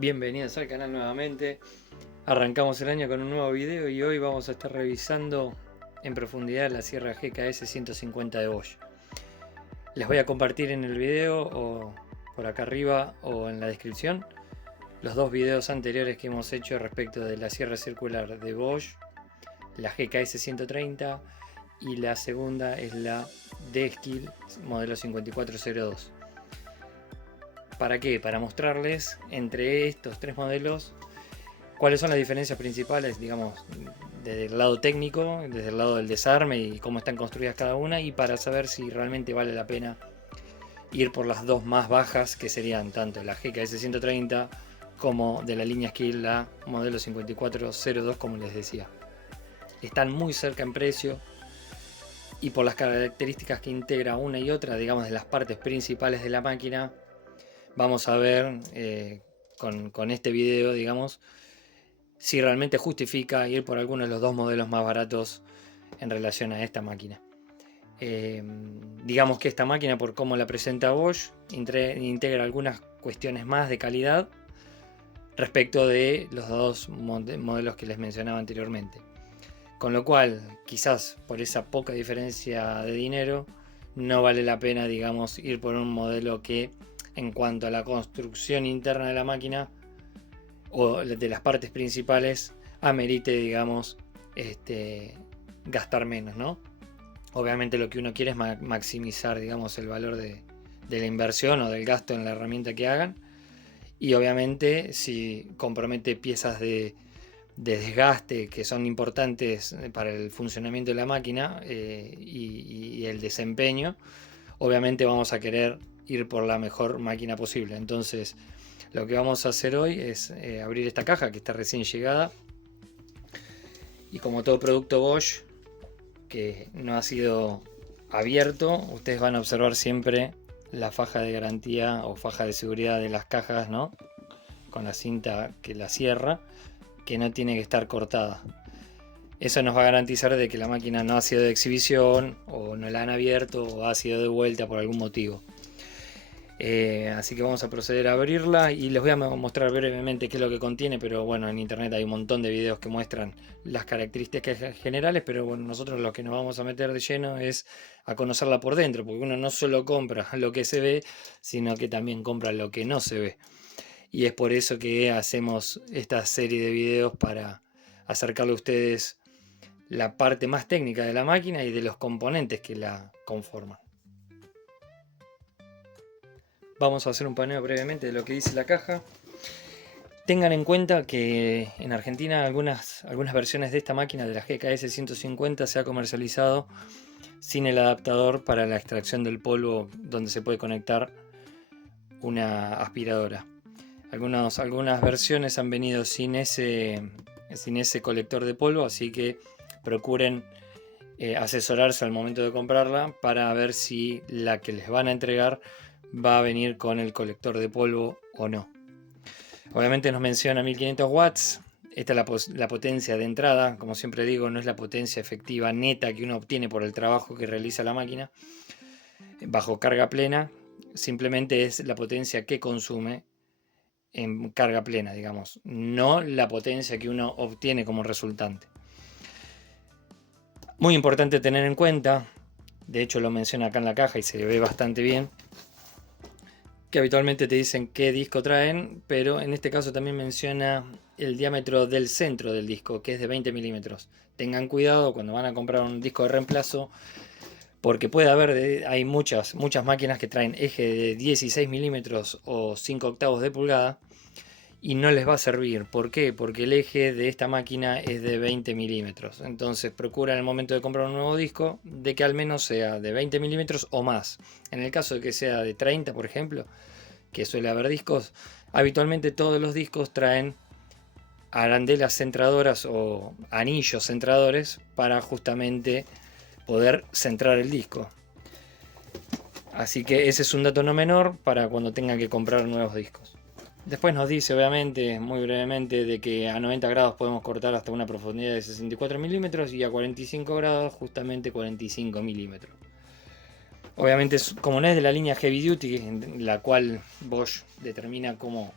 Bienvenidos al canal nuevamente. Arrancamos el año con un nuevo video y hoy vamos a estar revisando en profundidad la sierra GKS 150 de Bosch. Les voy a compartir en el video o por acá arriba o en la descripción los dos videos anteriores que hemos hecho respecto de la sierra circular de Bosch, la GKS 130, y la segunda es la D-Skill modelo 5402. ¿Para qué? Para mostrarles entre estos tres modelos cuáles son las diferencias principales, digamos, desde el lado técnico, desde el lado del desarme y cómo están construidas cada una, y para saber si realmente vale la pena ir por las dos más bajas, que serían tanto la GKS 130 como de la línea Skill la modelo 5402, como les decía. Están muy cerca en precio y por las características que integra una y otra, digamos, de las partes principales de la máquina, vamos a ver con este video, digamos, si realmente justifica ir por alguno de los dos modelos más baratos en relación a esta máquina. Digamos que esta máquina, por cómo la presenta Bosch, integra algunas cuestiones más de calidad respecto de los dos modelos que les mencionaba anteriormente. Con lo cual, quizás por esa poca diferencia de dinero, no vale la pena, digamos, ir por un modelo que, en cuanto a la construcción interna de la máquina o de las partes principales, amerite, digamos, gastar menos, ¿no? Obviamente lo que uno quiere es maximizar, digamos, el valor de la inversión o del gasto en la herramienta que hagan, y obviamente si compromete piezas de desgaste que son importantes para el funcionamiento de la máquina y el desempeño, obviamente vamos a querer ir por la mejor máquina posible. Entonces lo que vamos a hacer hoy es abrir esta caja que está recién llegada, y como todo producto Bosch que no ha sido abierto, ustedes van a observar siempre la faja de garantía o faja de seguridad de las cajas, ¿no? Con la cinta que la cierra, que no tiene que estar cortada. Eso nos va a garantizar de que la máquina no ha sido de exhibición, o no la han abierto, o ha sido de vuelta por algún motivo. Así que vamos a proceder a abrirla y les voy a mostrar brevemente qué es lo que contiene, pero bueno, en internet hay un montón de videos que muestran las características generales, pero bueno, nosotros lo que nos vamos a meter de lleno es a conocerla por dentro, porque uno no solo compra lo que se ve, sino que también compra lo que no se ve. Y es por eso que hacemos esta serie de videos, para acercarle a ustedes la parte más técnica de la máquina y de los componentes que la conforman. Vamos a hacer un paneo brevemente de lo que dice la caja. Tengan en cuenta que en Argentina algunas versiones de esta máquina, de la GKS 150, se ha comercializado sin el adaptador para la extracción del polvo donde se puede conectar una aspiradora. Algunas versiones han venido sin ese colector de polvo, así que procuren asesorarse al momento de comprarla para ver si la que les van a entregar va a venir con el colector de polvo o no. Obviamente nos menciona 1500 watts. Esta es la potencia de entrada. Como siempre digo, no es la potencia efectiva neta que uno obtiene por el trabajo que realiza la máquina bajo carga plena. Simplemente es la potencia que consume en carga plena, digamos, no la potencia que uno obtiene como resultante. Muy importante tener en cuenta, de hecho lo menciona acá en la caja y se ve bastante bien, que habitualmente te dicen qué disco traen, pero en este caso también menciona el diámetro del centro del disco, que es de 20 milímetros. Tengan cuidado cuando van a comprar un disco de reemplazo, porque puede haber, hay muchas máquinas que traen eje de 16 milímetros o 5 octavos de pulgada, y no les va a servir. ¿Por qué? Porque el eje de esta máquina es de 20 milímetros. Entonces procura en el momento de comprar un nuevo disco de que al menos sea de 20 milímetros o más. En el caso de que sea de 30, por ejemplo, que suele haber discos, habitualmente todos los discos traen arandelas centradoras o anillos centradores para justamente poder centrar el disco. Así que ese es un dato no menor para cuando tengan que comprar nuevos discos. Después nos dice, obviamente, muy brevemente, de que a 90 grados podemos cortar hasta una profundidad de 64 milímetros y a 45 grados justamente 45 milímetros. Obviamente, como no es de la línea Heavy Duty, en la cual Bosch determina cómo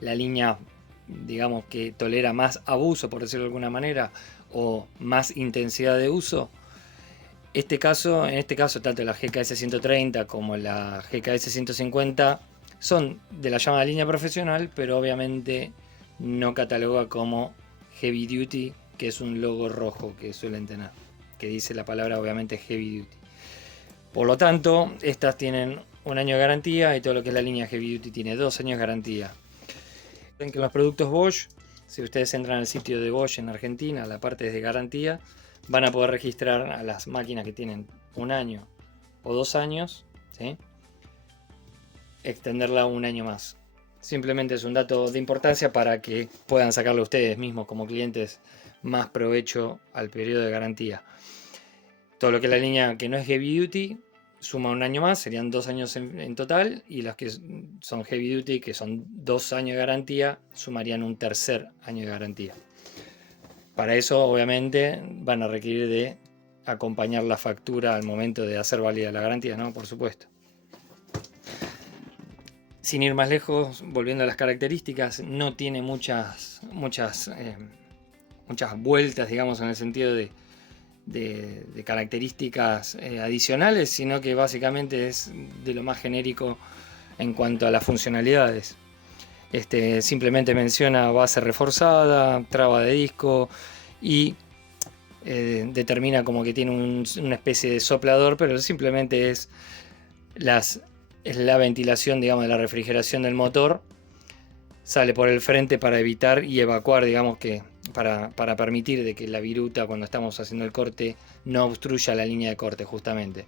la línea, digamos, que tolera más abuso, por decirlo de alguna manera, o más intensidad de uso. En este caso, tanto la GKS 130 como la GKS 150 son de la llamada línea profesional, pero obviamente no cataloga como heavy duty, que es un logo rojo que suelen tener, que dice la palabra obviamente heavy duty. Por lo tanto, estas tienen un año de garantía y todo lo que es la línea heavy duty tiene 2 años de garantía. Ven que los productos Bosch, si ustedes entran al sitio de Bosch en Argentina, la parte de garantía, van a poder registrar a las máquinas que tienen 1 año o 2 años, ¿sí? Extenderla 1 año más. Simplemente es un dato de importancia para que puedan sacarle ustedes mismos como clientes más provecho al periodo de garantía. Todo lo que es la línea que no es heavy duty suma 1 año más, serían 2 años en total, y las que son heavy duty, que son 2 años de garantía, sumarían un tercer año de garantía. Para eso obviamente van a requerir de acompañar la factura al momento de hacer válida la garantía, ¿no? Por supuesto. Sin ir más lejos, volviendo a las características, no tiene muchas vueltas, digamos, en el sentido de características adicionales, sino que básicamente es de lo más genérico en cuanto a las funcionalidades. Simplemente menciona base reforzada, traba de disco y determina como que tiene una especie de soplador, pero simplemente es la ventilación, digamos, de la refrigeración del motor. Sale por el frente para evitar y evacuar, digamos, que para permitir de que la viruta, cuando estamos haciendo el corte, no obstruya la línea de corte, justamente.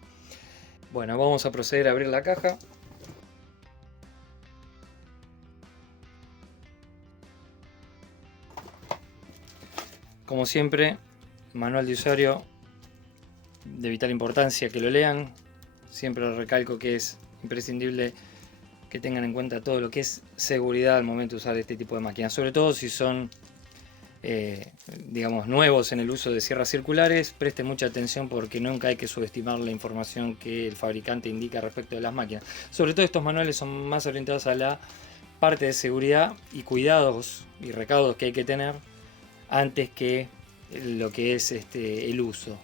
Bueno, vamos a proceder a abrir la caja. Como siempre, manual de usuario de vital importancia que lo lean. Siempre recalco que es imprescindible que tengan en cuenta todo lo que es seguridad al momento de usar este tipo de máquinas, sobre todo si son digamos, nuevos en el uso de sierras circulares. Presten mucha atención porque nunca hay que subestimar la información que el fabricante indica respecto de las máquinas. Sobre todo estos manuales son más orientados a la parte de seguridad y cuidados y recaudos que hay que tener antes que lo que es el uso.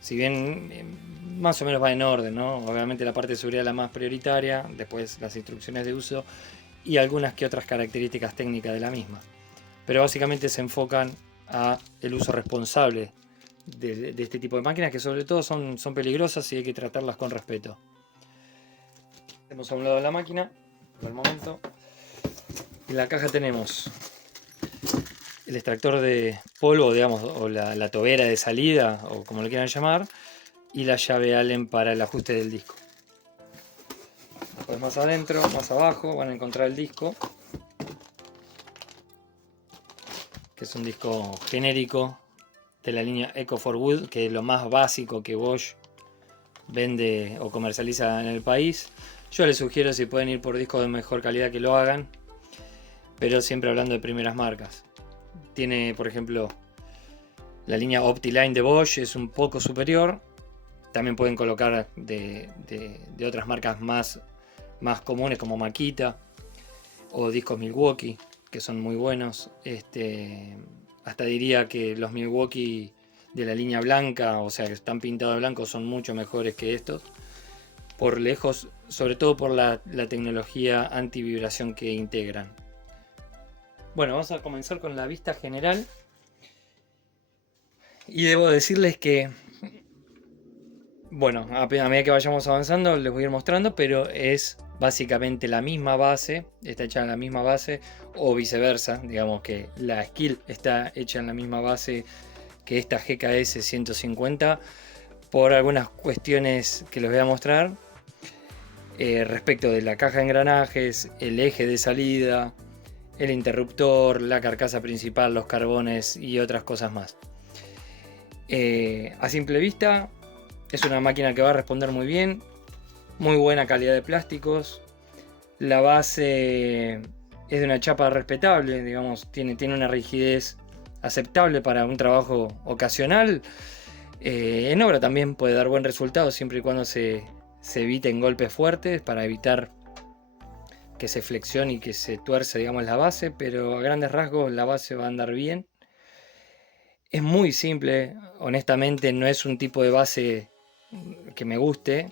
Si bien más o menos va en orden, ¿no? Obviamente la parte de seguridad es la más prioritaria, después las instrucciones de uso y algunas que otras características técnicas de la misma. Pero básicamente se enfocan a el uso responsable de este tipo de máquinas, que sobre todo son peligrosas y hay que tratarlas con respeto. Hemos a un lado la máquina por el momento. En la caja tenemos el extractor de polvo, digamos, o la tobera de salida, o como lo quieran llamar, y la llave Allen para el ajuste del disco. Después más adentro, más abajo, van a encontrar el disco, que es un disco genérico de la línea Eco4Wood, que es lo más básico que Bosch vende o comercializa en el país. Yo les sugiero, si pueden ir por discos de mejor calidad, que lo hagan, pero siempre hablando de primeras marcas. Tiene, por ejemplo, la línea OptiLine de Bosch, es un poco superior. También pueden colocar de otras marcas más comunes, como Makita o discos Milwaukee, que son muy buenos. Hasta diría que los Milwaukee de la línea blanca, o sea, que están pintados de blanco, son mucho mejores que estos, por lejos, sobre todo por la tecnología antivibración que integran. Bueno, vamos a comenzar con la vista general. Y debo decirles que, bueno, a medida que vayamos avanzando les voy a ir mostrando, pero es básicamente la misma base, está hecha en la misma base, o viceversa, digamos que la Skill está hecha en la misma base que esta GKS 150, por algunas cuestiones que les voy a mostrar respecto de la caja de engranajes, el eje de salida, el interruptor, la carcasa principal, los carbones y otras cosas más. A simple vista es una máquina que va a responder muy bien, muy buena calidad de plásticos. La base es de una chapa respetable, digamos, tiene una rigidez aceptable para un trabajo ocasional. En obra también puede dar buen resultado siempre y cuando se eviten golpes fuertes, para evitar que se flexione y que se tuerce, digamos, la base, pero a grandes rasgos la base va a andar bien. Es muy simple, honestamente no es un tipo de base que me guste.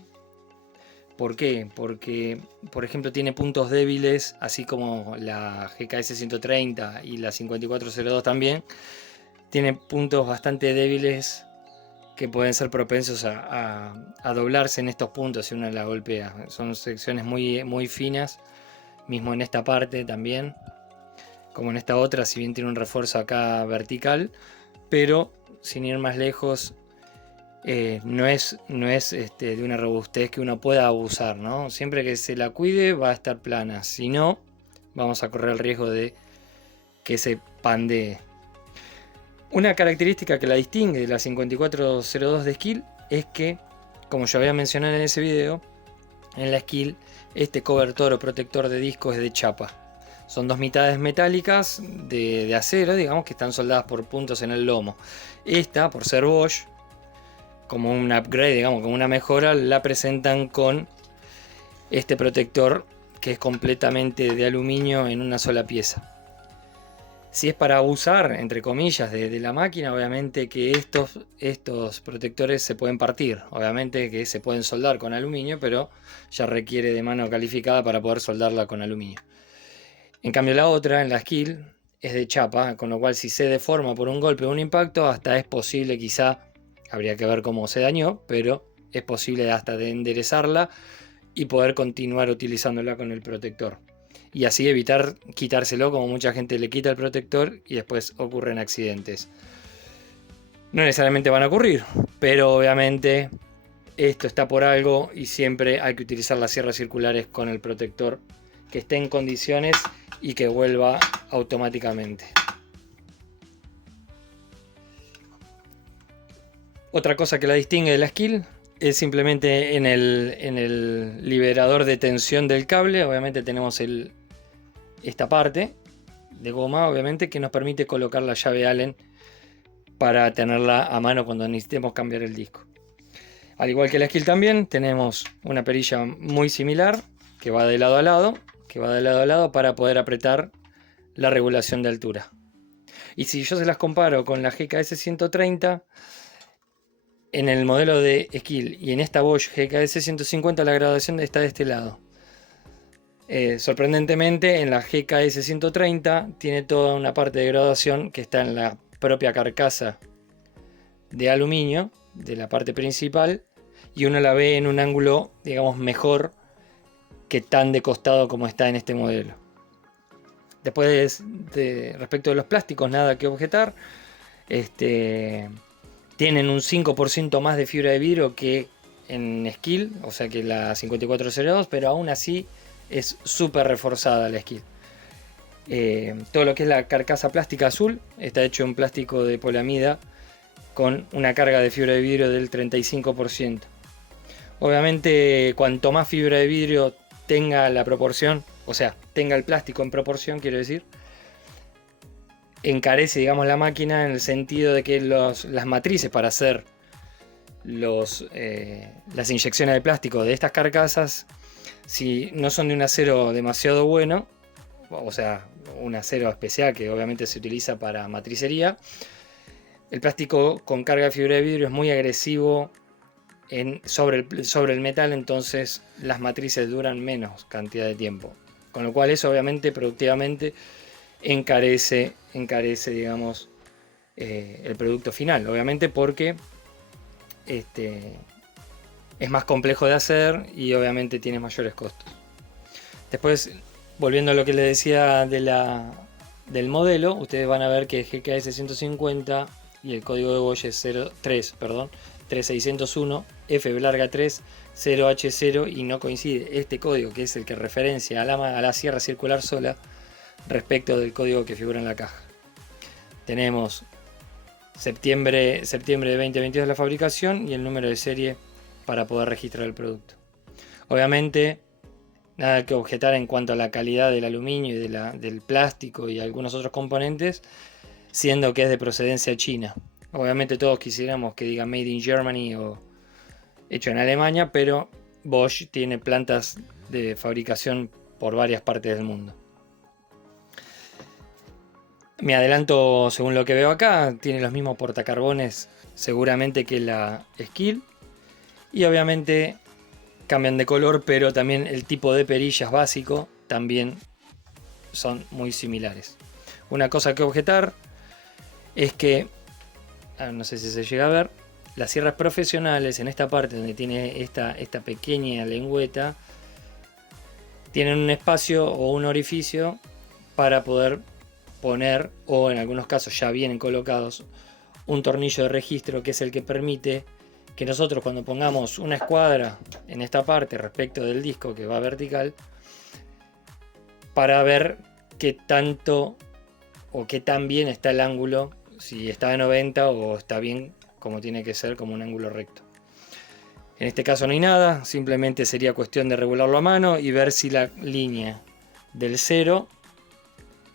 ¿Por qué? Porque, por ejemplo, tiene puntos débiles, así como la GKS 130 y la 5402 también. Tiene puntos bastante débiles que pueden ser propensos a doblarse en estos puntos si uno la golpea. Son secciones muy, muy finas, mismo en esta parte también, como en esta otra, si bien tiene un refuerzo acá vertical, pero sin ir más lejos, no es de una robustez que uno pueda abusar, ¿no? Siempre que se la cuide va a estar plana, si no, vamos a correr el riesgo de que se pandee. Una característica que la distingue de la 5402 de Skill es que, como yo había mencionado en ese video, en la Skill este cobertor o protector de disco es de chapa. Son dos mitades metálicas de acero, digamos, que están soldadas por puntos en el lomo. Esta, por ser Bosch, como un upgrade, digamos, como una mejora, la presentan con este protector que es completamente de aluminio en una sola pieza. Si es para abusar, entre comillas, de la máquina, obviamente que estos protectores se pueden partir. Obviamente que se pueden soldar con aluminio, pero ya requiere de mano calificada para poder soldarla con aluminio. En cambio la otra, en la Skill, es de chapa, con lo cual si se deforma por un golpe o un impacto, hasta es posible, quizá, habría que ver cómo se dañó, pero es posible hasta de enderezarla y poder continuar utilizándola con el protector. Y así evitar quitárselo, como mucha gente le quita el protector y después ocurren accidentes. No necesariamente van a ocurrir, pero obviamente esto está por algo y siempre hay que utilizar las sierras circulares con el protector que esté en condiciones y que vuelva automáticamente. Otra cosa que la distingue de la Skill es simplemente en el liberador de tensión del cable. Obviamente tenemos esta parte de goma, obviamente, que nos permite colocar la llave Allen para tenerla a mano cuando necesitemos cambiar el disco. Al igual que la Skill también tenemos una perilla muy similar que va de lado a lado, para poder apretar la regulación de altura. Y si yo se las comparo con la GKS 130, en el modelo de Skill y en esta Bosch GKS 150 la graduación está de este lado. Sorprendentemente, en la GKS 130 tiene toda una parte de graduación que está en la propia carcasa de aluminio de la parte principal, y uno la ve en un ángulo, digamos, mejor que tan de costado como está en este modelo. Después, respecto de los plásticos, nada que objetar. Tienen un 5% más de fibra de vidrio que en Skill, o sea que la 5402, pero aún así es súper reforzada la Skill. Todo lo que es la carcasa plástica azul está hecho en plástico de polamida con una carga de fibra de vidrio del 35%. Obviamente, cuanto más fibra de vidrio tenga la proporción, o sea, tenga el plástico en proporción, quiero decir, encarece, digamos, la máquina, en el sentido de que las matrices para hacer las inyecciones de plástico de estas carcasas, si no son de un acero demasiado bueno, o sea, un acero especial que obviamente se utiliza para matricería, el plástico con carga de fibra de vidrio es muy agresivo sobre el metal, entonces las matrices duran menos cantidad de tiempo, con lo cual eso obviamente productivamente encarece, digamos, el producto final, obviamente porque es más complejo de hacer y obviamente tiene mayores costos. Después, volviendo a lo que les decía del modelo, ustedes van a ver que GKS 150 y el código de Bosch es 3601 F larga 3 0H0, y no coincide este código, que es el que referencia a la sierra circular sola, respecto del código que figura en la caja. Tenemos septiembre de 2022 la fabricación y el número de serie para poder registrar el producto. Obviamente nada que objetar en cuanto a la calidad del aluminio y del plástico y algunos otros componentes, siendo que es de procedencia china. Obviamente todos quisiéramos que diga Made in Germany o hecho en Alemania, pero Bosch tiene plantas de fabricación por varias partes del mundo. Me adelanto según lo que veo acá, tiene los mismos portacarbones seguramente que la Skil. Y obviamente cambian de color, pero también el tipo de perillas básico también son muy similares. Una cosa que objetar es que, no sé si se llega a ver, las sierras profesionales en esta parte donde tiene esta pequeña lengüeta, tienen un espacio o un orificio para poder poner, o en algunos casos ya vienen colocados, un tornillo de registro que es el que permite que nosotros cuando pongamos una escuadra en esta parte respecto del disco que va vertical, para ver qué tanto o qué tan bien está el ángulo, si está de 90 o está bien como tiene que ser, como un ángulo recto. En este caso no hay nada, simplemente sería cuestión de regularlo a mano y ver si la línea del 0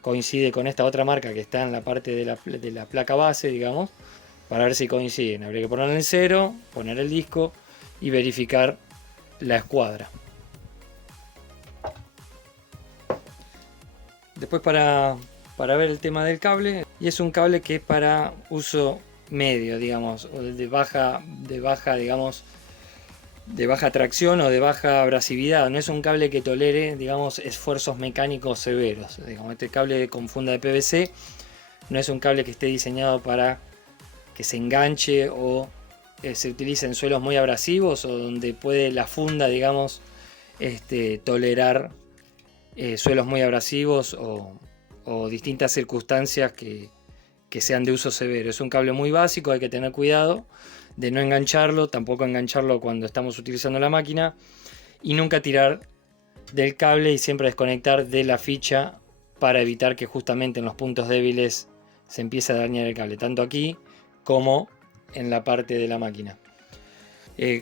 coincide con esta otra marca que está en la parte de la placa base, digamos, para ver si coinciden. Habría que ponerle el 0, poner el disco y verificar la escuadra. Después para ver el tema del cable, y es un cable que es para uso medio, digamos, de baja, digamos, de baja tracción o de baja abrasividad. No es un cable que tolere, digamos, esfuerzos mecánicos severos. Digamos, este cable con funda de PVC no es un cable que esté diseñado para que se enganche o se utilice en suelos muy abrasivos o donde puede la funda, digamos, tolerar suelos muy abrasivos o distintas circunstancias que sean de uso severo. Es un cable muy básico, hay que tener cuidado de no engancharlo, tampoco engancharlo cuando estamos utilizando la máquina y nunca tirar del cable y siempre desconectar de la ficha para evitar que justamente en los puntos débiles se empiece a dañar el cable, tanto aquí como en la parte de la máquina.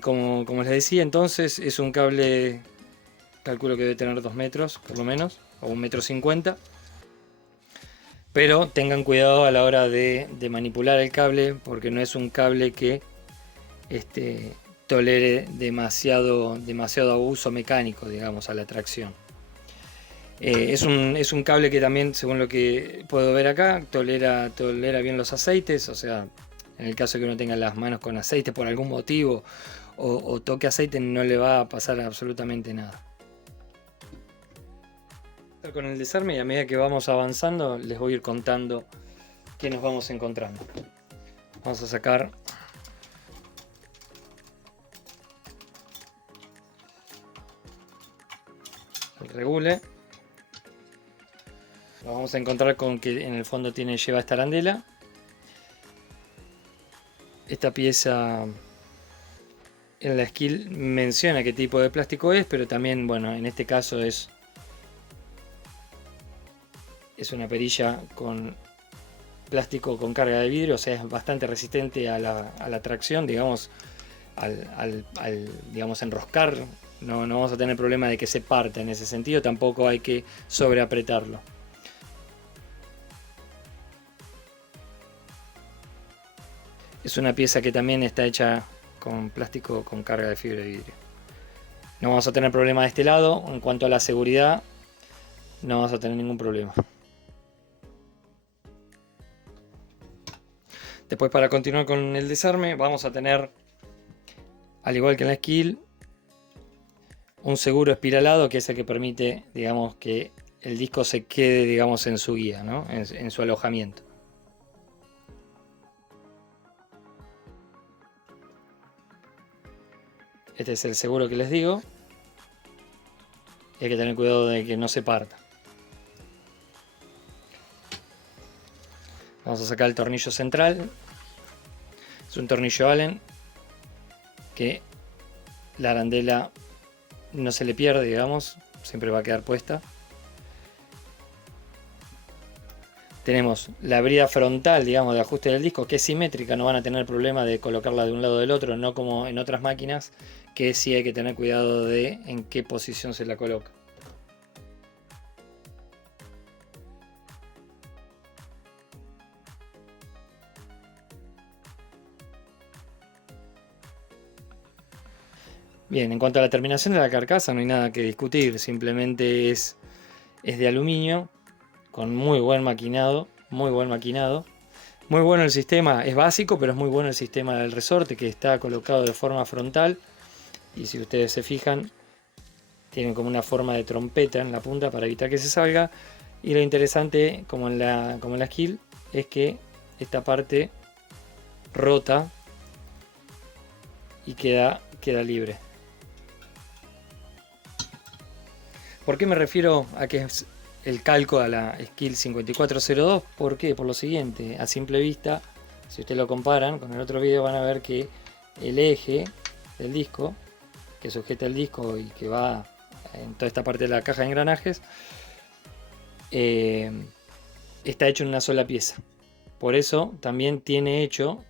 Como les decía, entonces es un cable, calculo que debe tener 2 metros por lo menos, o 1,50 m. Pero tengan cuidado a la hora de manipular el cable, porque no es un cable que tolere demasiado abuso mecánico, digamos, a la tracción. Es un cable que también, según lo que puedo ver acá, tolera bien los aceites, o sea, en el caso que uno tenga las manos con aceite por algún motivo o toque aceite, no le va a pasar absolutamente nada. Con el desarme, y a medida que vamos avanzando les voy a ir contando qué nos vamos encontrando. Vamos a sacar el regule. Lo vamos a encontrar con que en el fondo lleva esta arandela. Esta pieza en la Skil menciona qué tipo de plástico es, pero también, bueno, en este caso es una perilla con plástico con carga de vidrio, o sea, es bastante resistente a la tracción, digamos, digamos, enroscar. No vamos a tener problema de que se parte en ese sentido, tampoco hay que sobreapretarlo. Es una pieza que también está hecha con plástico con carga de fibra de vidrio. No vamos a tener problema de este lado. En cuanto a la seguridad, no vamos a tener ningún problema. Después, para continuar con el desarme, vamos a tener, al igual que en la Skil, un seguro espiralado que es el que permite, digamos, que el disco se quede, digamos, en su guía, ¿no? en su alojamiento. Este es el seguro que les digo. Y hay que tener cuidado de que no se parta. Vamos a sacar el tornillo central. Es un tornillo Allen que la arandela no se le pierde, digamos, siempre va a quedar puesta. Tenemos la brida frontal, digamos, de ajuste del disco, que es simétrica, no van a tener problema de colocarla de un lado o del otro, no como en otras máquinas, que sí hay que tener cuidado de en qué posición se la coloca. Bien, en cuanto a la terminación de la carcasa no hay nada que discutir, simplemente es de aluminio con muy buen maquinado, muy buen maquinado. Muy bueno el sistema, es básico, pero es muy bueno el sistema del resorte que está colocado de forma frontal. Y si ustedes se fijan, tiene como una forma de trompeta en la punta para evitar que se salga. Y lo interesante, como en la skill, es que esta parte rota y queda libre. ¿Por qué me refiero a que es el calco a la skill 5402? ¿Por qué? Por lo siguiente, a simple vista, si ustedes lo comparan con el otro video, van a ver que el eje del disco, que sujeta el disco y que va en toda esta parte de la caja de engranajes, está hecho en una sola pieza. Por eso también tiene hecho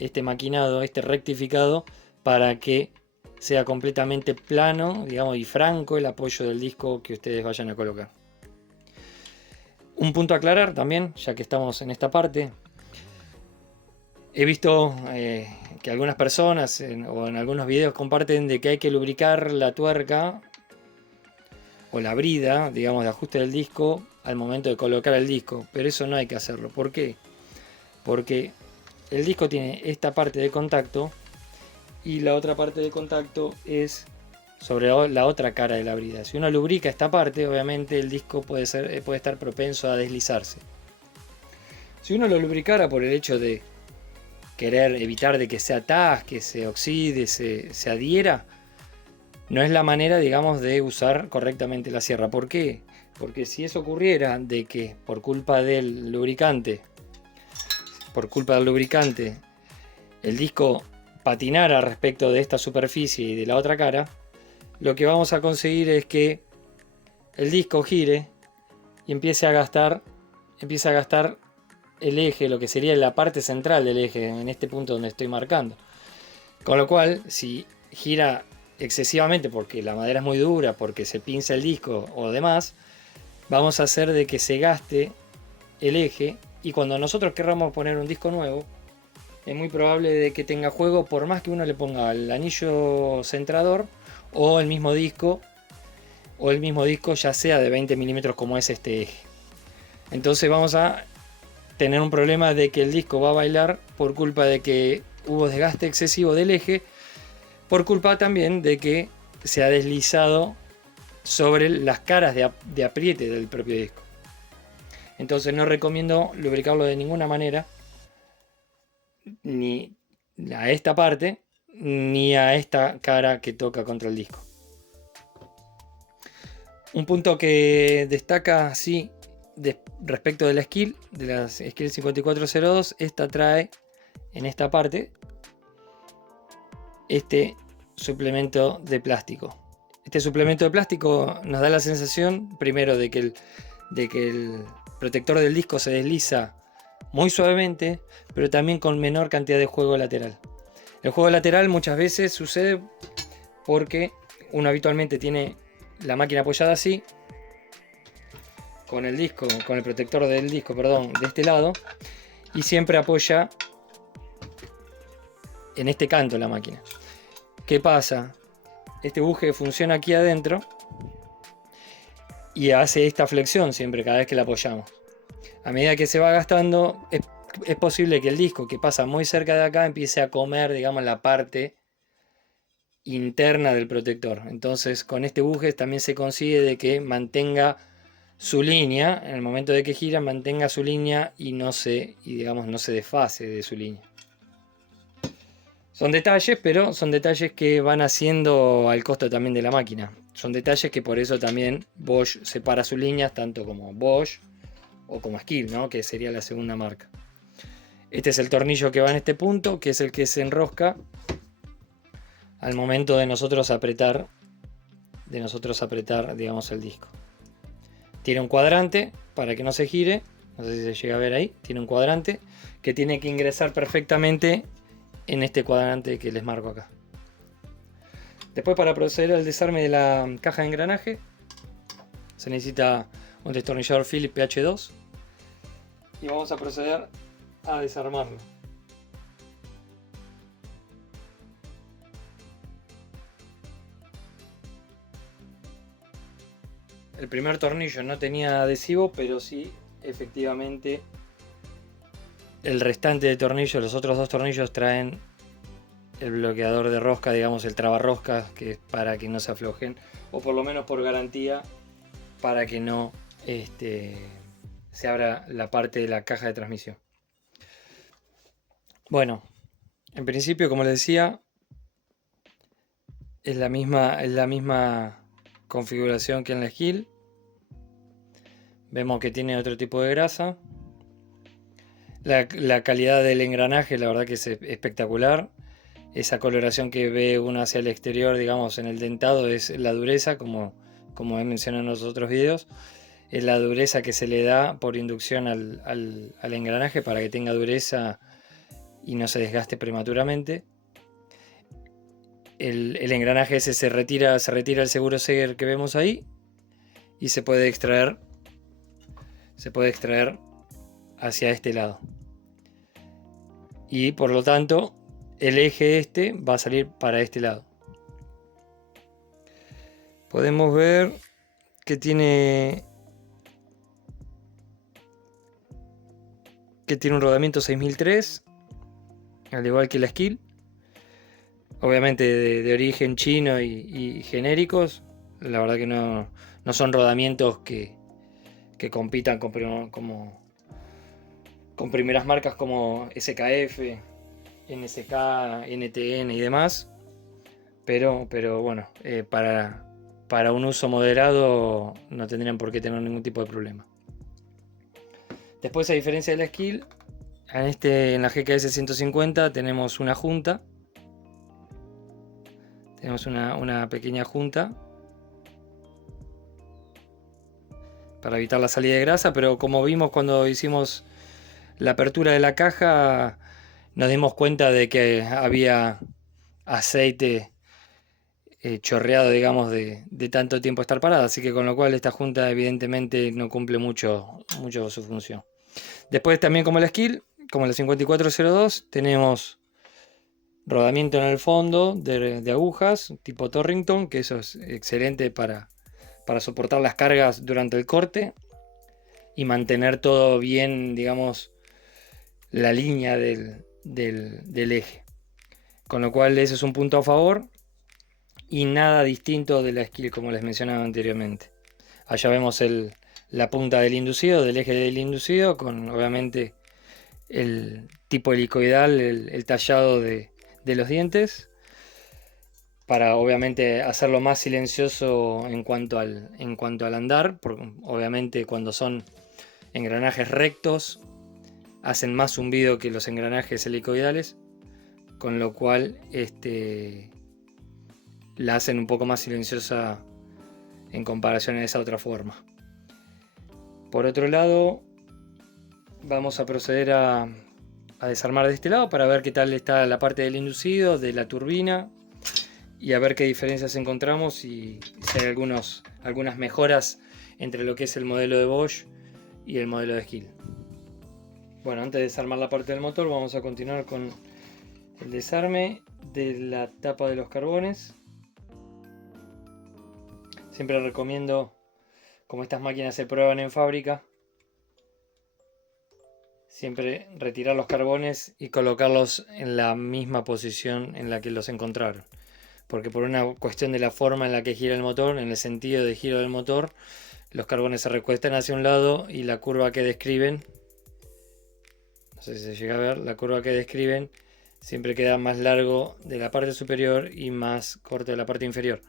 este maquinado, este rectificado, para que sea completamente plano, digamos, y franco el apoyo del disco que ustedes vayan a colocar. Un punto a aclarar también, ya que estamos en esta parte. He visto que algunas personas o en algunos videos comparten de que hay que lubricar la tuerca o la brida, digamos, de ajuste del disco al momento de colocar el disco, pero eso no hay que hacerlo. ¿Por qué? Porque el disco tiene esta parte de contacto y la otra parte de contacto es sobre la otra cara de la brida. Si uno lubrica esta parte, obviamente el disco puede estar propenso a deslizarse. Si uno lo lubricara por el hecho de querer evitar de que se atasque, se oxide, se adhiera, no es la manera, digamos, de usar correctamente la sierra. ¿Por qué? Porque si eso ocurriera, de que por culpa del lubricante, el disco patinara respecto de esta superficie y de la otra cara, lo que vamos a conseguir es que el disco gire y empiece a gastar el eje, lo que sería la parte central del eje, en este punto donde estoy marcando. Con lo cual, si gira excesivamente porque la madera es muy dura, porque se pinza el disco o demás, vamos a hacer de que se gaste el eje, y cuando nosotros querramos poner un disco nuevo, es muy probable de que tenga juego, por más que uno le ponga el anillo centrador o el mismo disco ya sea de 20 milímetros como es este eje. Entonces vamos a tener un problema de que el disco va a bailar por culpa de que hubo desgaste excesivo del eje, por culpa también de que se ha deslizado sobre las caras de apriete del propio disco. Entonces no recomiendo lubricarlo de ninguna manera, ni a esta parte ni a esta cara que toca contra el disco. Un punto que destaca sí respecto de la skill, de la skill 5402, esta trae en esta parte este suplemento de plástico. Este suplemento de plástico nos da la sensación, primero, de que el protector del disco se desliza muy suavemente, pero también con menor cantidad de juego lateral. El juego lateral muchas veces sucede porque uno habitualmente tiene la máquina apoyada así, con el protector del disco, perdón, de este lado, y siempre apoya en este canto la máquina. ¿Qué pasa? Este buje funciona aquí adentro y hace esta flexión siempre cada vez que la apoyamos. A medida que se va gastando, es posible que el disco que pasa muy cerca de acá empiece a comer, digamos, la parte interna del protector. Entonces con este buje también se consigue de que mantenga su línea, en el momento de que gira, mantenga su línea y no se desfase de su línea. Son detalles, pero son detalles que van haciendo al costo también de la máquina. Son detalles que por eso también Bosch separa sus líneas, tanto como Bosch o como Skil, ¿no? Que sería la segunda marca. Este es el tornillo que va en este punto, que es el que se enrosca al momento de nosotros apretar, digamos, el disco. Tiene un cuadrante para que no se gire, no sé si se llega a ver ahí, tiene un cuadrante que tiene que ingresar perfectamente en este cuadrante que les marco acá. Después, para proceder al desarme de la caja de engranaje, se necesita un destornillador Phillips PH2 y vamos a proceder a desarmarlo. el primer tornillo no tenía adhesivo, pero sí, efectivamente, el restante de tornillos, los otros dos tornillos traen el bloqueador de rosca, digamos el trabarroscas, que es para que no se aflojen, o por lo menos por garantía, para que no se abra la parte de la caja de transmisión. Bueno, en principio, como les decía, es la misma configuración que en la Skill. Vemos que tiene otro tipo de grasa. La calidad del engranaje, la verdad que es espectacular. Esa coloración que ve uno hacia el exterior, digamos, en el dentado, es la dureza, como he mencionado en los otros videos. Es la dureza que se le da por inducción al engranaje para que tenga dureza y no se desgaste prematuramente. El engranaje ese se retira el seguro Seger que vemos ahí y se puede extraer hacia este lado. Y por lo tanto, el eje va a salir para este lado. Podemos ver que tiene un rodamiento 6003, al igual que la Skill. Obviamente de origen chino y genéricos. La verdad que no son rodamientos que compitan con primeras marcas como SKF, NSK, NTN y demás. Pero bueno, para un uso moderado no tendrían por qué tener ningún tipo de problema. Después, a diferencia de la Skill, en la GKS 150 tenemos una junta. Tenemos una pequeña junta para evitar la salida de grasa, pero como vimos cuando hicimos la apertura de la caja, nos dimos cuenta de que había aceite chorreado, digamos, de tanto tiempo estar parada, así que con lo cual esta junta evidentemente no cumple mucho su función. Después, también como la Skill, como la 5402, tenemos rodamiento en el fondo de agujas tipo Torrington, que eso es excelente para soportar las cargas durante el corte y mantener todo bien, digamos, la línea del eje. Con lo cual ese es un punto a favor y nada distinto de la Skill, como les mencionaba anteriormente. Allá vemos la punta del inducido, del eje del inducido, con obviamente el tipo helicoidal, el tallado de los dientes, para obviamente hacerlo más silencioso en cuanto al andar, porque obviamente cuando son engranajes rectos hacen más zumbido que los engranajes helicoidales, con lo cual la hacen un poco más silenciosa en comparación a esa otra forma. Por otro lado, vamos a proceder a desarmar de este lado para ver qué tal está la parte del inducido, de la turbina, y a ver qué diferencias encontramos y si hay algunas mejoras entre lo que es el modelo de Bosch y el modelo de Skill. Bueno, antes de desarmar la parte del motor, vamos a continuar con el desarme de la tapa de los carbones. Siempre recomiendo, como estas máquinas se prueban en fábrica, siempre retirar los carbones y colocarlos en la misma posición en la que los encontraron. Porque por una cuestión de la forma en la que gira el motor, en el sentido de giro del motor, los carbones se recuestan hacia un lado y la curva que describen, no sé si se llega a ver, la curva que describen siempre queda más largo de la parte superior y más corto de la parte inferior.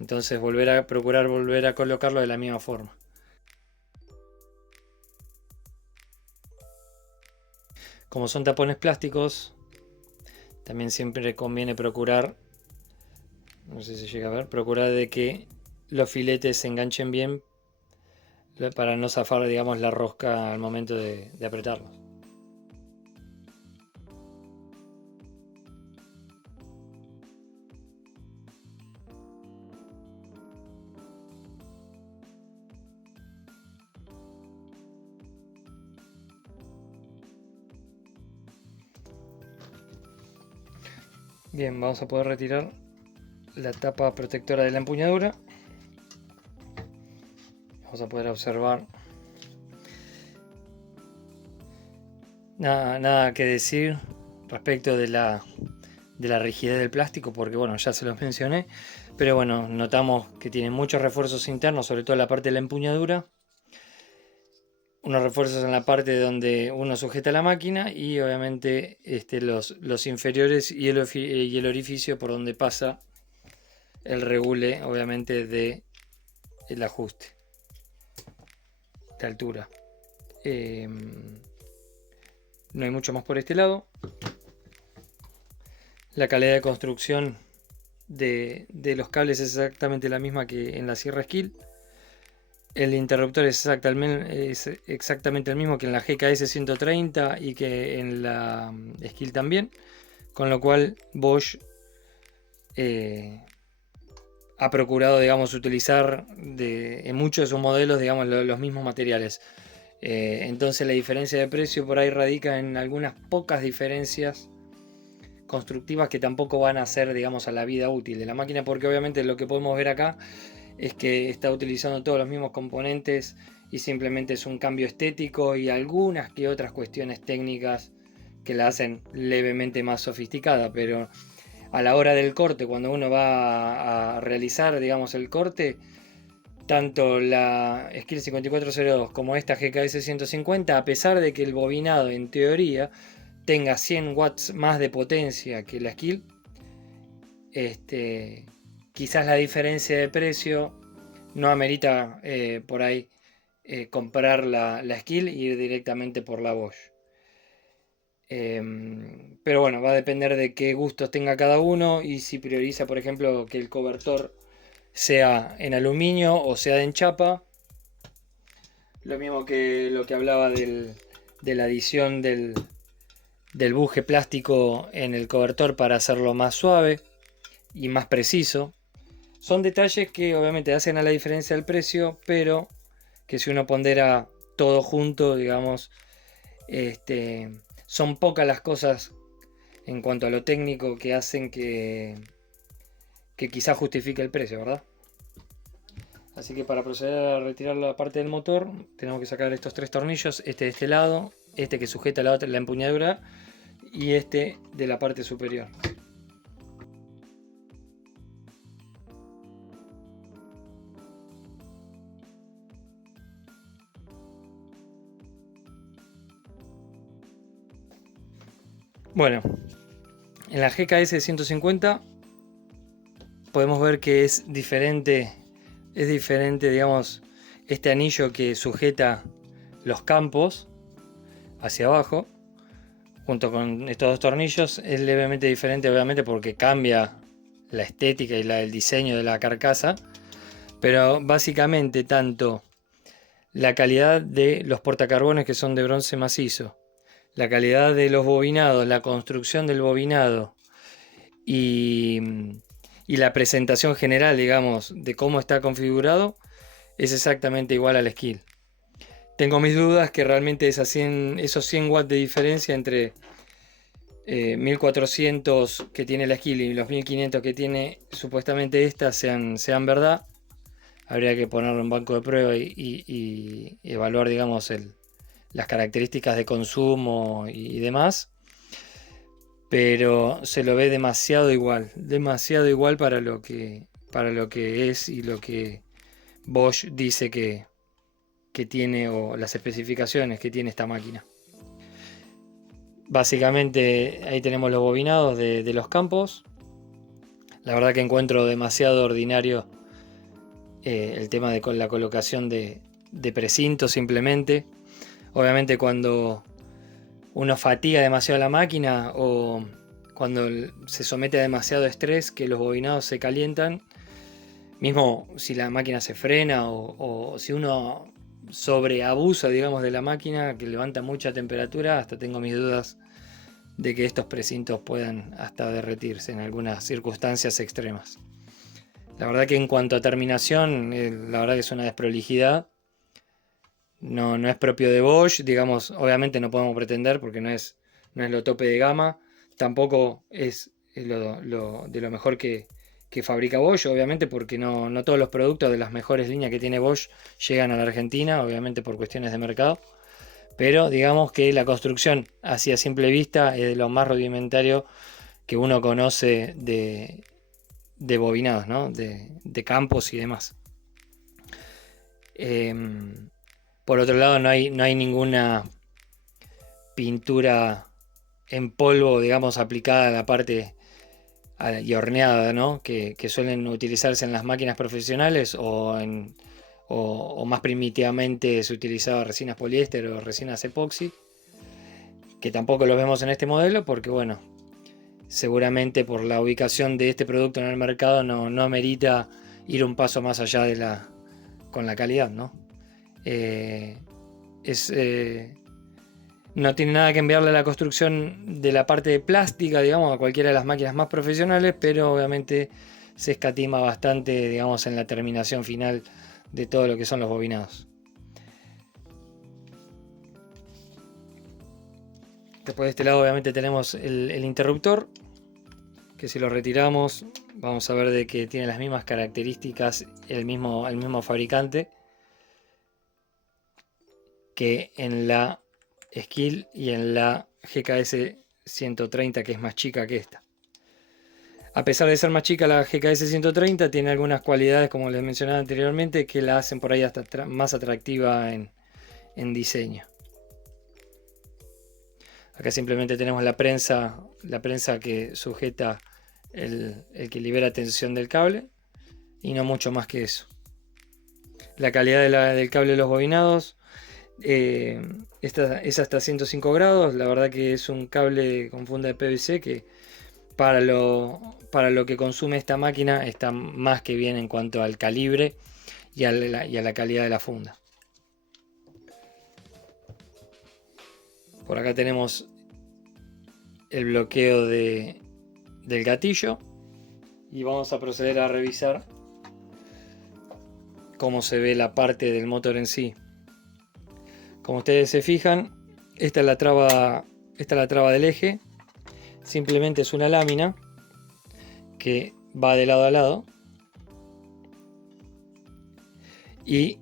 Entonces procurar volver a colocarlo de la misma forma. Como son tapones plásticos, también siempre conviene procurar, no sé si se llega a ver, procurar de que los filetes se enganchen bien para no zafar, digamos, la rosca al momento de apretarlos. Bien, vamos a poder retirar la tapa protectora de la empuñadura. vamos a poder observar. Nada que decir respecto de la rigidez del plástico, porque bueno, ya se los mencioné, pero bueno, notamos que tiene muchos refuerzos internos, sobre todo en la parte de la empuñadura, unos refuerzos en la parte donde uno sujeta la máquina y obviamente los inferiores y el orificio por donde pasa el regule, obviamente, de el ajuste de altura. No hay mucho más por este lado. La calidad de construcción de los cables es exactamente la misma que en la Sierra Skill. El interruptor es exactamente el mismo que en la GKS 130 y que en la Skill también. Con lo cual Bosch ha procurado, digamos, utilizar en muchos de sus modelos, digamos, los mismos materiales. Entonces la diferencia de precio por ahí radica en algunas pocas diferencias constructivas que tampoco van a ser, digamos, a la vida útil de la máquina, porque obviamente lo que podemos ver acá es que está utilizando todos los mismos componentes y simplemente es un cambio estético y algunas que otras cuestiones técnicas que la hacen levemente más sofisticada, pero a la hora del corte, cuando uno va a realizar, digamos, el corte, tanto la Skill 5402 como esta GKS 150, a pesar de que el bobinado en teoría tenga 100 watts más de potencia que la Skill, quizás la diferencia de precio no amerita por ahí comprar la Skill e ir directamente por la Bosch. Pero bueno, va a depender de qué gustos tenga cada uno y si prioriza, por ejemplo, que el cobertor sea en aluminio o sea en chapa. Lo mismo que lo que hablaba de la adición del buje plástico en el cobertor para hacerlo más suave y más preciso. Son detalles que obviamente hacen a la diferencia del precio, pero que si uno pondera todo junto, digamos, son pocas las cosas en cuanto a lo técnico que hacen que quizás justifique el precio, ¿verdad? Así que para proceder a retirar la parte del motor tenemos que sacar estos tres tornillos, este de este lado, este que sujeta la empuñadura y este de la parte superior. Bueno, en la GKS 150 podemos ver que es diferente, digamos, este anillo que sujeta los campos hacia abajo, junto con estos dos tornillos, es levemente diferente, obviamente, porque cambia la estética y el diseño de la carcasa, pero básicamente tanto la calidad de los portacarbones, que son de bronce macizo, la calidad de los bobinados, la construcción del bobinado y la presentación general, digamos, de cómo está configurado, es exactamente igual al Skill. Tengo mis dudas que realmente esos 100 watts de diferencia entre 1400 que tiene la Skill y los 1500 que tiene supuestamente esta sean verdad. Habría que ponerlo en banco de prueba y evaluar, digamos, las características de consumo y demás. Pero se lo ve demasiado igual para lo que es y lo que Bosch dice que tiene, o las especificaciones que tiene esta máquina. Básicamente ahí tenemos los bobinados de los campos. La verdad que encuentro demasiado ordinario el tema de la colocación de precinto simplemente. Obviamente cuando uno fatiga demasiado la máquina o cuando se somete a demasiado estrés, que los bobinados se calientan, mismo si la máquina se frena o si uno sobreabusa, digamos, de la máquina que levanta mucha temperatura, hasta tengo mis dudas de que estos precintos puedan hasta derretirse en algunas circunstancias extremas. La verdad que en cuanto a terminación, la verdad que es una desprolijidad. No es propio de Bosch, digamos, obviamente no podemos pretender porque no es lo tope de gama, tampoco es de lo mejor que que fabrica Bosch, obviamente porque no todos los productos de las mejores líneas que tiene Bosch llegan a la Argentina, obviamente por cuestiones de mercado. Pero digamos que la construcción, así a simple vista, es de lo más rudimentario que uno conoce de bobinados, ¿no? De campos y demás. Por otro lado, no hay ninguna pintura en polvo, digamos, aplicada a la parte y horneada, ¿no? Que suelen utilizarse en las máquinas profesionales o más primitivamente se utilizaba resinas poliéster o resinas epoxi, que tampoco los vemos en este modelo porque, bueno, seguramente por la ubicación de este producto en el mercado no amerita ir un paso más allá con la calidad, ¿no? No tiene nada que enviarle a la construcción de la parte de plástica, digamos, a cualquiera de las máquinas más profesionales, pero obviamente se escatima bastante, digamos, en la terminación final de todo lo que son los bobinados. Después de este lado obviamente tenemos el interruptor, que si lo retiramos vamos a ver de que tiene las mismas características el mismo fabricante que en la Skil y en la GKS 130, que es más chica que esta. A pesar de ser más chica, la GKS 130 tiene algunas cualidades, como les mencionaba anteriormente, que la hacen por ahí hasta más atractiva en diseño. Acá simplemente tenemos la prensa que sujeta el que libera tensión del cable y no mucho más que eso. La calidad del cable de los bobinados es hasta 105 grados. La verdad que es un cable con funda de PVC que para lo que consume esta máquina está más que bien en cuanto al calibre y a la calidad de la funda. Por acá tenemos el bloqueo del gatillo y vamos a proceder a revisar cómo se ve la parte del motor en sí. Como ustedes se fijan, esta es la traba del eje. Simplemente es una lámina que va de lado a lado y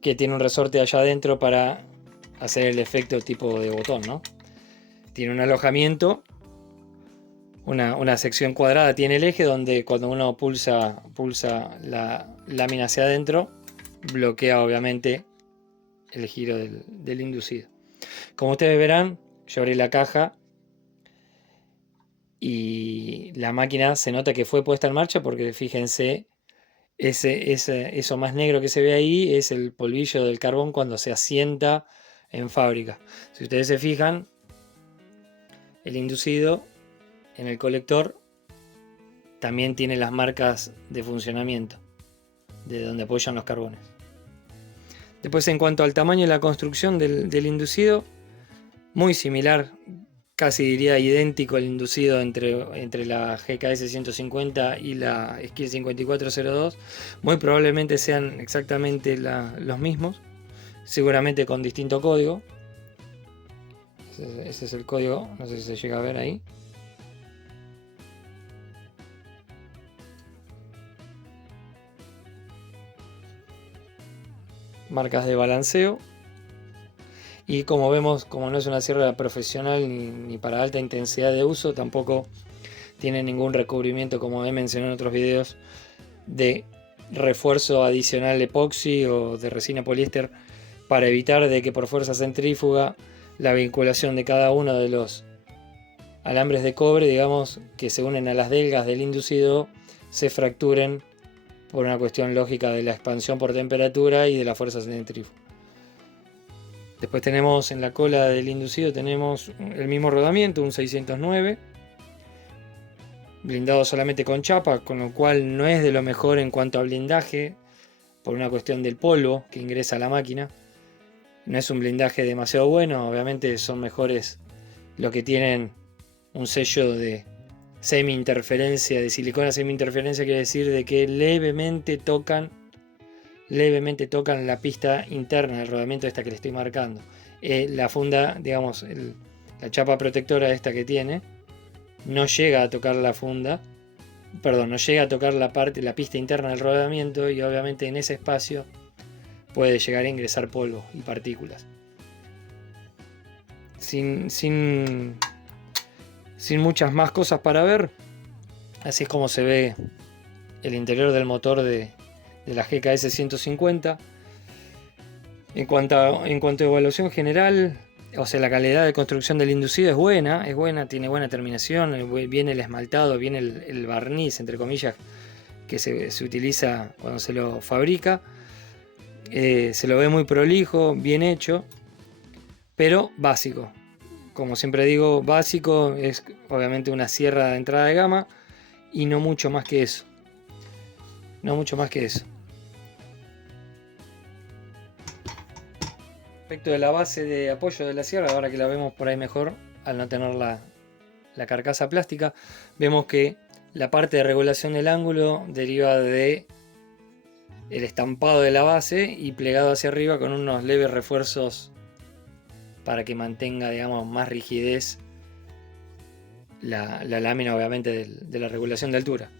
que tiene un resorte allá adentro para hacer el efecto tipo de botón, ¿no? Tiene un alojamiento, una sección cuadrada tiene el eje donde cuando uno pulsa la lámina hacia adentro, bloquea obviamente el giro del inducido. Como ustedes verán, yo abrí la caja y la máquina se nota que fue puesta en marcha porque fíjense, eso más negro que se ve ahí es el polvillo del carbón cuando se asienta en fábrica. Si ustedes se fijan, el inducido en el colector también tiene las marcas de funcionamiento de donde apoyan los carbones. Después, en cuanto al tamaño y la construcción del inducido, muy similar, casi diría idéntico el inducido entre la GKS 150 y la Skil 5402. Muy probablemente sean exactamente los mismos, seguramente con distinto código. Ese es el código, no sé si se llega a ver ahí. Marcas de balanceo. Y como vemos, como no es una sierra profesional ni para alta intensidad de uso, tampoco tiene ningún recubrimiento, como he mencionado en otros videos, de refuerzo adicional epoxi o de resina poliéster para evitar de que por fuerza centrífuga la vinculación de cada uno de los alambres de cobre, digamos, que se unen a las delgas del inducido, se fracturen por una cuestión lógica de la expansión por temperatura y de la fuerza centrífuga. Después tenemos en la cola del inducido tenemos el mismo rodamiento, un 609, blindado solamente con chapa, con lo cual no es de lo mejor en cuanto a blindaje, por una cuestión del polvo que ingresa a la máquina. No es un blindaje demasiado bueno, obviamente son mejores los que tienen un sello de semi-interferencia, de silicona semi-interferencia, quiere decir de que levemente tocan la pista interna del rodamiento esta que le estoy marcando. La funda, digamos, la chapa protectora esta que tiene, no llega a tocar la funda perdón, no llega a tocar la pista interna del rodamiento, y obviamente en ese espacio puede llegar a ingresar polvo y partículas. Sin muchas más cosas para ver, así es como se ve el interior del motor de la GKS 150. En cuanto a evaluación general, o sea, la calidad de construcción del inducido es buena, tiene buena terminación, viene el esmaltado, viene el barniz, entre comillas, que se utiliza cuando se lo fabrica. Se lo ve muy prolijo, bien hecho, pero básico. Como siempre digo, básico, es obviamente una sierra de entrada de gama y no mucho más que eso. No mucho más que eso. Respecto de la base de apoyo de la sierra, ahora que la vemos por ahí mejor, al no tener la carcasa plástica, vemos que la parte de regulación del ángulo deriva de el estampado de la base y plegado hacia arriba con unos leves refuerzos para que mantenga, digamos, más rigidez la lámina, obviamente, de la regulación de altura.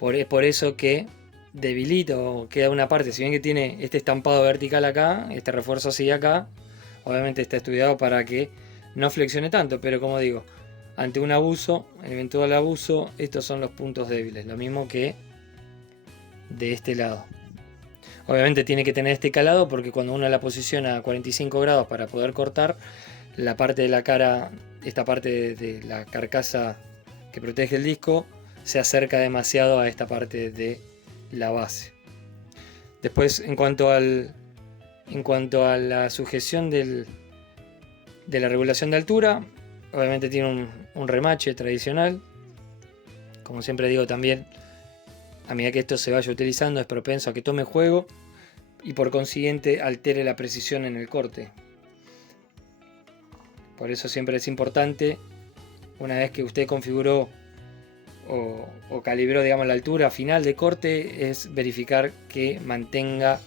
Es por eso que debilita o queda una parte, si bien que tiene este estampado vertical acá, este refuerzo así acá, obviamente está estudiado para que no flexione tanto, pero como digo, ante un abuso, eventual abuso, estos son los puntos débiles, lo mismo que de este lado. Obviamente tiene que tener este calado porque cuando uno la posiciona a 45 grados para poder cortar, la parte de la cara, esta parte de la carcasa que protege el disco, se acerca demasiado a esta parte de la base. Después, en cuanto a la sujeción de la regulación de altura, obviamente tiene un remache tradicional. Como siempre digo, también a medida que esto se vaya utilizando es propenso a que tome juego y por consiguiente altere la precisión en el corte. Por eso siempre es importante, una vez que usted configuró o calibró, digamos, la altura final de corte, es verificar que mantenga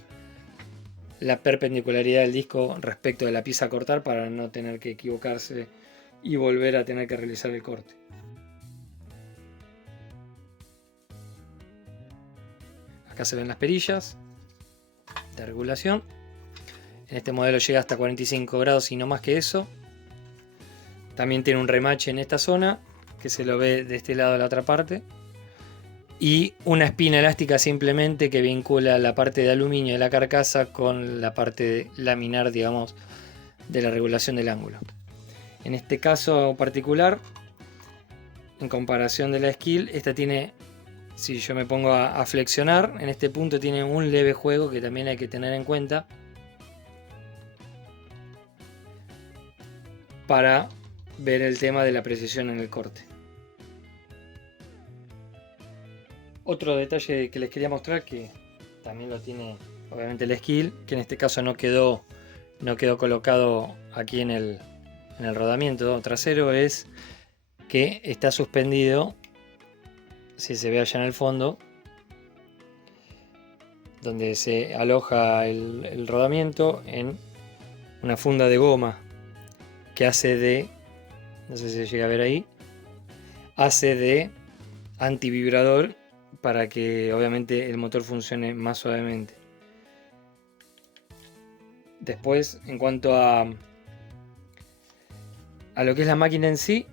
la perpendicularidad del disco respecto de la pieza a cortar para no tener que equivocarse y volver a tener que realizar el corte. Acá se ven las perillas de regulación. En este modelo llega hasta 45 grados y no más que eso. También tiene un remache en esta zona, que se lo ve de este lado de la otra parte. Y una espina elástica simplemente que vincula la parte de aluminio de la carcasa con la parte laminar, digamos, de la regulación del ángulo. En este caso particular, en comparación de la Skill, esta tiene, si yo me pongo a flexionar, en este punto tiene un leve juego que también hay que tener en cuenta para ver el tema de la precisión en el corte. Otro detalle que les quería mostrar, que también lo tiene obviamente el Skill, que en este caso no quedó colocado aquí en el rodamiento trasero, es que está suspendido, si se ve allá en el fondo, donde se aloja el rodamiento, en una funda de goma que hace de, no sé si se llega a ver ahí, hace de antivibrador para que obviamente el motor funcione más suavemente. Después, en cuanto a lo que es la máquina en sí,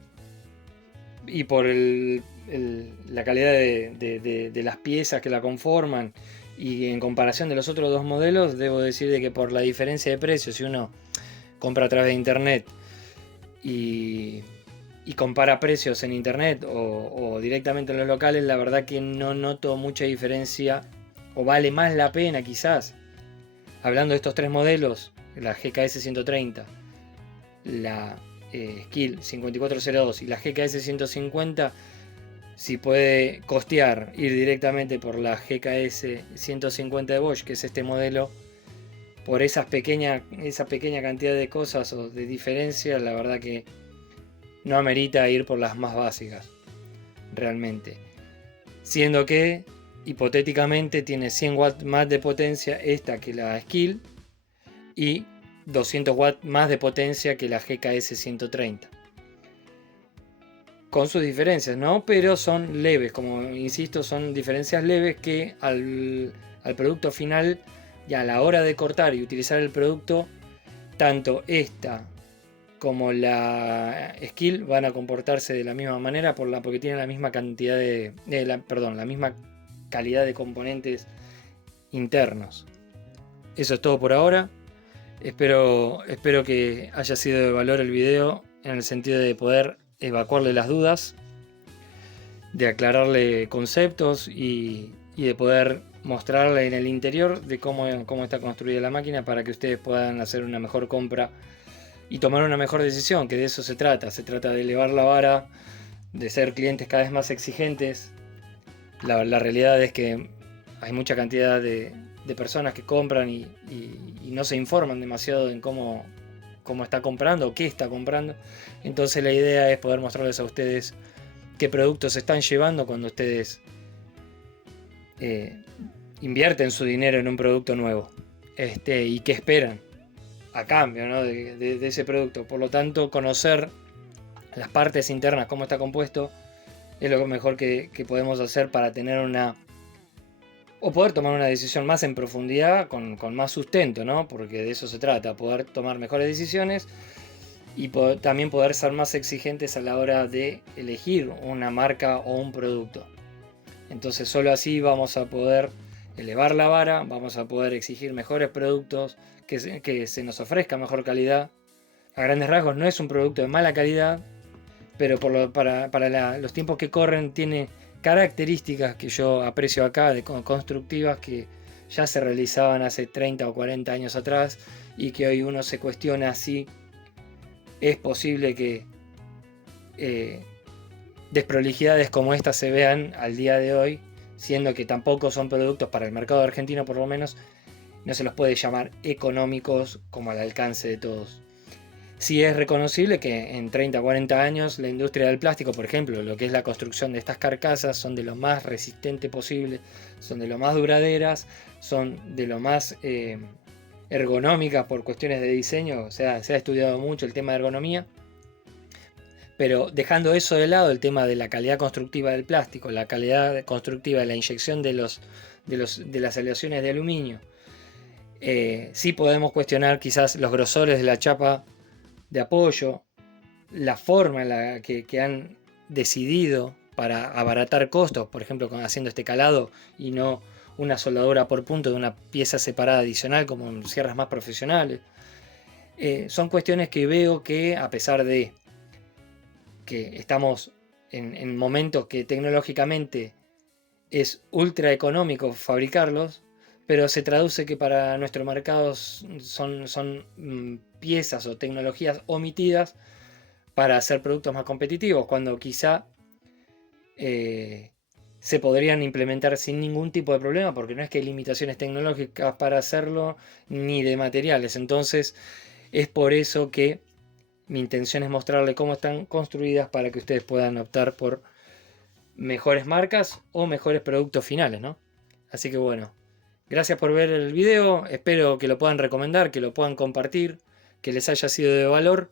y por la calidad de las piezas que la conforman, y en comparación de los otros dos modelos, debo decir de que por la diferencia de precios, si uno compra a través de internet y compara precios en internet o directamente en los locales, la verdad que no noto mucha diferencia, o vale más la pena quizás, hablando de estos tres modelos, la GKS 130, la Skill 5402 y la GKS 150, si puede costear ir directamente por la GKS 150 de Bosch, que es este modelo, por esa pequeña cantidad de cosas o de diferencias, la verdad que no amerita ir por las más básicas, realmente. Siendo que, hipotéticamente, tiene 100 watts más de potencia esta que la Skill y 200 watts más de potencia que la GKS 130. con sus diferencias, ¿no? Pero son leves, como insisto, son diferencias leves que al producto final y a la hora de cortar y utilizar el producto, tanto esta como la skill van a comportarse de la misma manera porque tienen la misma cantidad la misma calidad de componentes internos. Eso es todo por ahora. Espero que haya sido de valor el video en el sentido de poder evacuarle las dudas, de aclararle conceptos y de poder mostrarle en el interior de cómo está construida la máquina para que ustedes puedan hacer una mejor compra y tomar una mejor decisión, que de eso se trata de elevar la vara, de ser clientes cada vez más exigentes. La realidad es que hay mucha cantidad de personas que compran y no se informan demasiado en cómo está comprando o qué está comprando. Entonces la idea es poder mostrarles a ustedes qué productos están llevando cuando ustedes invierten su dinero en un producto nuevo, y qué esperan a cambio, ¿no? de ese producto. Por lo tanto, conocer las partes internas, cómo está compuesto, es lo mejor que podemos hacer para tener o poder tomar una decisión más en profundidad, con más sustento, ¿no? Porque de eso se trata, poder tomar mejores decisiones y también poder ser más exigentes a la hora de elegir una marca o un producto. Entonces solo así vamos a poder elevar la vara, vamos a poder exigir mejores productos, que se nos ofrezca mejor calidad. A grandes rasgos no es un producto de mala calidad, pero para los tiempos que corren tiene características que yo aprecio acá, constructivas, que ya se realizaban hace 30 o 40 años atrás y que hoy uno se cuestiona si es posible que desprolijidades como estas se vean al día de hoy, siendo que tampoco son productos para el mercado argentino, por lo menos no se los puede llamar económicos como al alcance de todos. Sí es reconocible que en 30 o 40 años la industria del plástico, por ejemplo, lo que es la construcción de estas carcasas, son de lo más resistente posible, son de lo más duraderas, son de lo más ergonómicas por cuestiones de diseño. O sea, se ha estudiado mucho el tema de ergonomía. Pero dejando eso de lado, el tema de la calidad constructiva del plástico, la calidad constructiva de la inyección de las aleaciones de aluminio, sí podemos cuestionar quizás los grosores de la chapa de apoyo, la forma en la que han decidido para abaratar costos, por ejemplo, haciendo este calado y no una soldadura por punto de una pieza separada adicional como en sierras más profesionales. Son cuestiones que veo que, a pesar de que estamos en momentos que tecnológicamente es ultra económico fabricarlos, pero se traduce que para nuestro mercado son piezas o tecnologías omitidas para hacer productos más competitivos, cuando quizá se podrían implementar sin ningún tipo de problema, porque no es que hay limitaciones tecnológicas para hacerlo, ni de materiales. Entonces es por eso que mi intención es mostrarle cómo están construidas para que ustedes puedan optar por mejores marcas o mejores productos finales, ¿no? Así que bueno, gracias por ver el video, espero que lo puedan recomendar, que lo puedan compartir, que les haya sido de valor,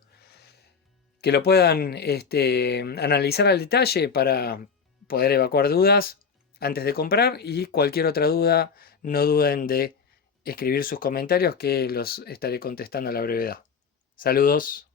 que lo puedan analizar al detalle para poder evacuar dudas antes de comprar, y cualquier otra duda no duden de escribir sus comentarios que los estaré contestando a la brevedad. Saludos.